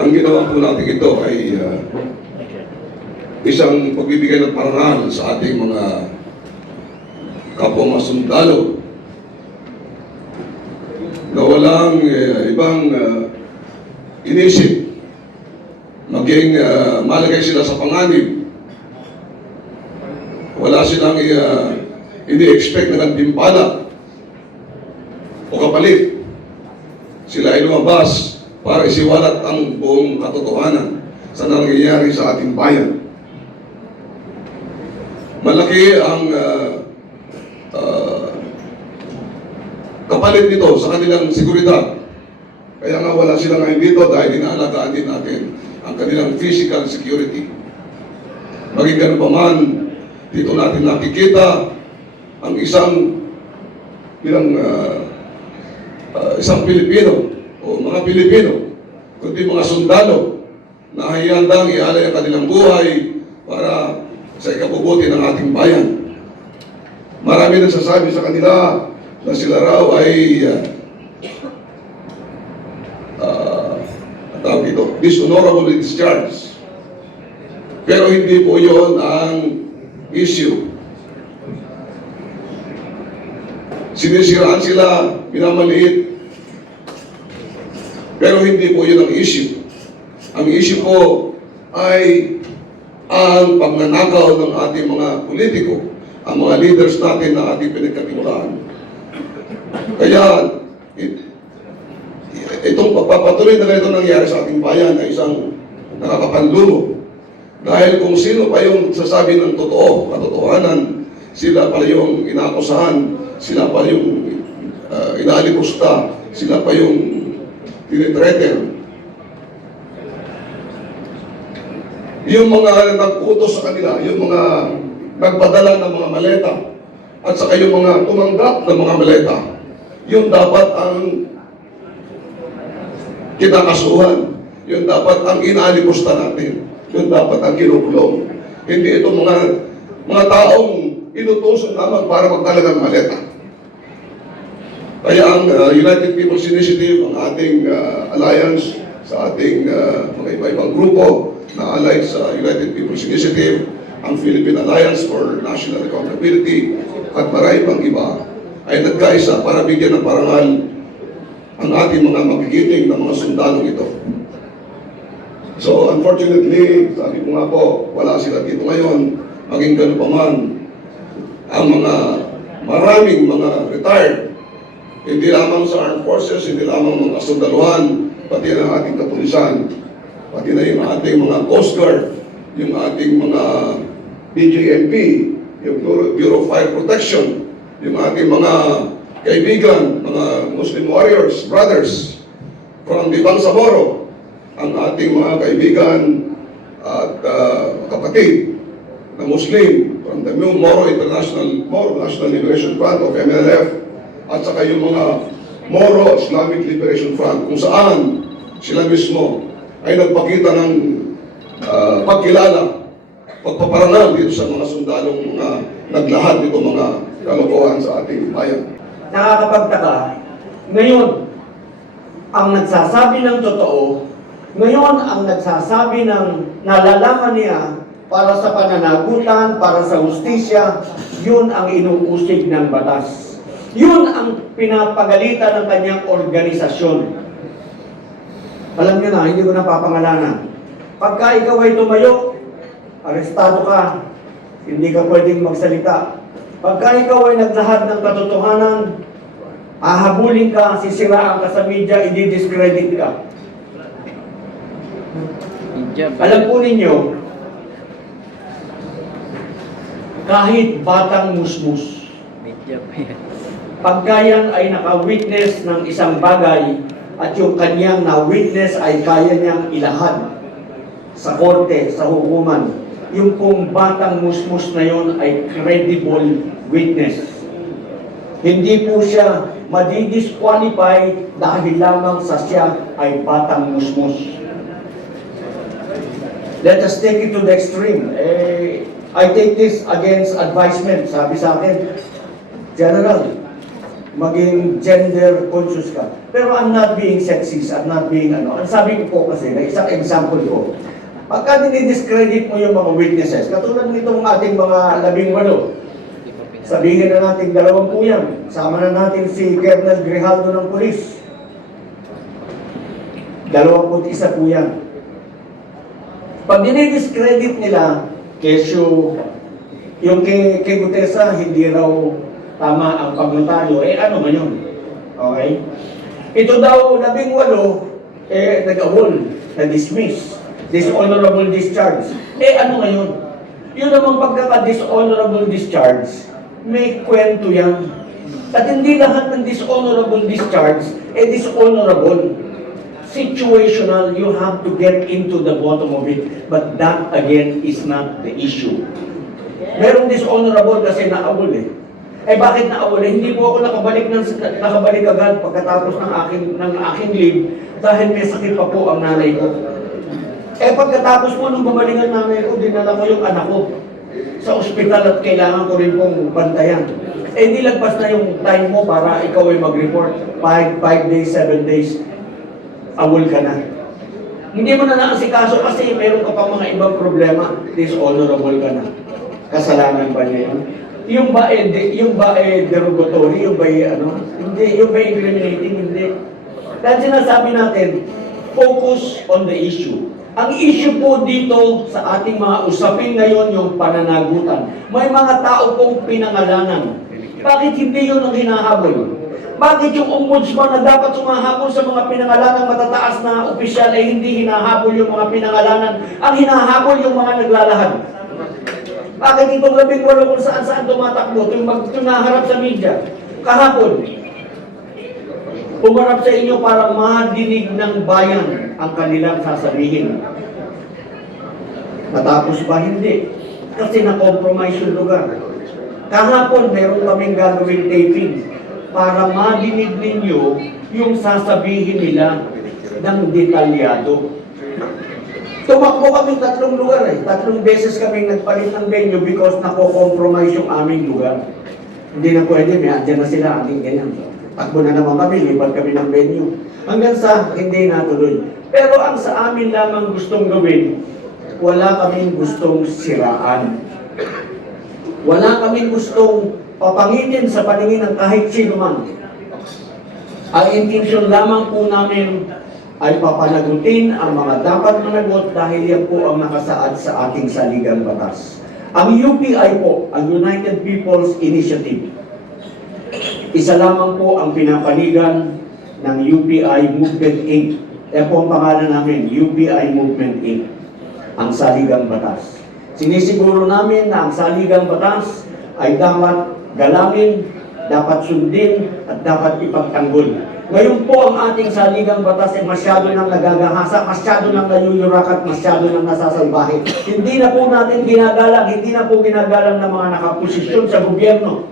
Ang ginawa po natin ito ay isang pagbibigay ng parangal sa ating mga kapwa mga sundalo na walang ibang inisip, maging malagay sila sa panganib. Wala silang ini-expect na gantimpala o kapalit. Sila ay lumabas para isiwalat ang buong katotohanan sa nangyayari sa ating bayan. Malaki ang kapalit nito sa kanilang seguridad. Kaya nga wala sila ngayon dito dahil inaalagaan din natin ang kanilang physical security. Maging ganun pa man, dito natin nakikita ang isang Pilipino o mga Pilipino, kundi mga sundalo na handang ialay ang kanilang buhay para sa ikabubuti ng ating bayan. Marami nagsasabi sa kanila na sila raw ay dishonorably discharged. Pero hindi po yun ang issue. Sinisiraan sila, minamaliit. Pero hindi po yun ang issue. Ang issue po ay ang pagnanakaw ng ating mga politiko, ang mga leaders natin na ating pinagkatiwalaan. Kaya, itong pagpapatuloy na ito nangyari sa ating bayan ay isang nakakapanlumo. Dahil kung sino pa yung sasabi ng totoo, katotohanan, sila pa yung inaakusahan, sila pa yung inaalipusta, sila pa yung tinitreaten. Yung mga nag-utos sa kanila, yung mga nagpadala ng mga maleta, at saka yung mga tumanggap ng mga maleta, yung dapat ang kinakasuhan, yung dapat ang inaalipusta natin, yung dapat ang kinukulong. Hindi ito mga taong inutusan lamang para magdala ng maleta. Kaya ang United People's Initiative, ang ating alliance sa ating mga iba-ibang grupo na allied sa United People's Initiative, ang Philippine Alliance for National Accountability, at marami pang iba, ay nagkaisa para bigyan ng parangal ang ating mga magigiting na mga sundalong ito. So, unfortunately, sabi ko nga po, wala sila dito ngayon. Maging ganun pa man, ang mga maraming mga retired, hindi lamang sa armed forces, hindi lamang mga sundaluhan, pati na ang ating kapulisan, pati na yung ating mga Coast Guard, yung ating mga BJMP, yung Bureau of Fire Protection, yung ating mga kaibigan, mga Muslim warriors, brothers, from Dibang Samoro, ang ating mga kaibigan at kapatid na Muslim from the Moro National Liberation Front of MNLF, at saka yung mga Moro Islamic Liberation Front, kung saan sila mismo ay nagpakita ng pagkilala, pagpaparangal dito sa mga sundalong naglahad dito mga kalokohan sa ating bayan. Nakakapagtaka, ngayon, ang nagsasabi ng totoo, ngayon ang nagsasabi ng nalalaman niya para sa pananagutan, para sa hustisya, yun ang inuusig ng batas. Yun ang pinapagalitan ng kanyang organisasyon. Alam niyo na, hindi ko na papangalanan. Pagka ikaw ay tumayo, arestado ka, hindi ka pwedeng magsalita. Pagka ikaw ay naglahad ng katotohanan, ahabulin ka, sisiraan ka sa media, i-discredit ka. Alam po ninyo, kahit batang musmus, pagka yan ay naka-witness ng isang bagay at yung kanyang na-witness ay kaya niyang ilahad sa korte, sa hukuman, yung pong batang musmus na yon ay credible witness. Hindi po siya madi-disqualify dahil lamang sa siya ay batang musmus. Let us take it to the extreme. I take this against advisement. Sabi sa akin, General, maging gender conscious ka. Pero I'm not being sexist, I'm not being ano. Ang sabi ko po kasi, na isang example ko, pagka dinidiscredit mo yung mga witnesses, katulad nitong ating mga 18, sabihin na natin 2 po yan, sama na natin si Colonel Grijaldo ng Pulis. 21 po yan. Pag dinidiscredit nila, kesyo, yung kay Gutesa, hindi raw tama ang pagnotaryo, ano man yun? Okay? Ito daw, 18, nag-ahol, na-dismiss, dishonorable discharge. Ano ngayon? Yun namang pagkaka-dishonorable discharge, may kwento yan. At hindi lahat ng dishonorable discharge, dishonorable. Situational, you have to get into the bottom of it. But that, again, is not the issue. Merong dishonorable kasi naawol bakit naawol? Hindi po ako nakabalik agad pagkatapos ng aking leave dahil may sakit pa po ang nanay ko. Pagkatapos po nung bumalik ang nanay ko, dinala ko yung anak ko sa ospital at kailangan ko rin pong bantayan. Nilagpas na yung time mo para ikaw ay mag-report. 5 days, 7 days, awol ka na. Hindi mo na naasikaso kasi meron ka pang mga ibang problema, dishonorable ka na. Kasalanan ba niya yun? Yung ba derogatory, yung ba hindi, yung ba incriminating, hindi. Dahil sinasabi natin, focus on the issue. Ang issue po dito sa ating mga usapin ngayon, yung pananagutan. May mga tao pong pinangalanan. Bakit hindi yun ang hinahabol? Bakit yung ombudsman na dapat sumahabol sa mga pinangalanang matataas na opisyal ay hindi hinahabol yung mga pinangalanan? Ang hinahabol yung mga naglalahad. Bakit itong 18 kung saan-saan tumatakbo, tumaharap sa media? Kahapon, pumarap sa inyo para madinig ng bayan ang kanilang sasabihin. Matapos ba? Hindi. Kasi na-compromise yung lugar. Kahapon, meron kaming gagawing taping para madinig ninyo yung sasabihin nila ng detalyado. Tumakbo kami 3 lugar 3 beses kaming nagpalit ng venue because nako-compromise yung aming lugar. Hindi na pwede, may andyan na sila, ating ganyan. Takbo na naman kami, lipat kami ng venue. Hanggang sa hindi natuloy. Pero ang sa amin lamang gustong gawin, wala kaming gustong siraan. Wala kaming gustong papangitin sa paningin ng kahit sino man. Ang intention lamang po namin ay papanagutin ang mga dapat managot dahil yan po ang nakasaad sa ating saligang batas. Ang UPI po, ang United People's Initiative, isa lamang po ang pinapanigan ng UPI Movement Inc. Po ang pangalan namin, UPI Movement Inc. Ang saligang batas. Sinisiguro namin na ang saligang batas ay dapat galangin, dapat sundin, at dapat ipagtanggol. Ngayon po ang ating saligang batas ay masyado nang nagagahasa, masyado nang nayuyurak at masyado nang nasasalbahe. Hindi na po natin ginagalang, hindi na po ginagalang ng mga nakaposisyon sa gobyerno.